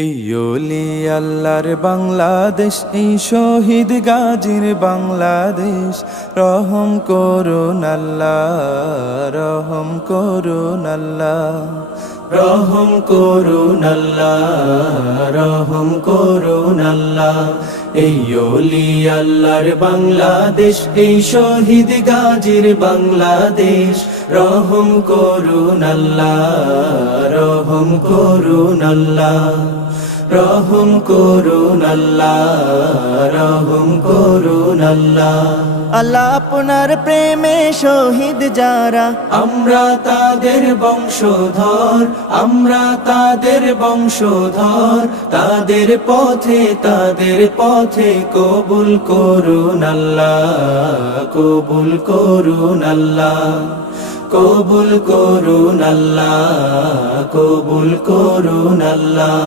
এই ওলি আল্লাহর বাংলাদেশ, এই শহীদ গাজীর বাংলাদেশ। রহম করুন আল্লাহ, রহম করুন আল্লাহ, রহম করুন আল্লাহ, রহম করুন আল্লাহ। এই ওলি আল্লাহর বাংলাদেশ, এই শহীদ গাজীর বাংলাদেশ। রহম করুন আল্লাহ, রহম করুন আল্লাহ, রহম করুন আল্লাহ, রহম করুন আল্লাহ। আল্লাহ আপনার প্রেমে শহীদ যারা, আমরা তাদের বংশধর, আমরা তাদের বংশধর। তাদের পথে কবুল করুন আল্লাহ, কবুল করুন আল্লাহ, কবুল করুন আল্লাহ, কবুল করুন আল্লাহ।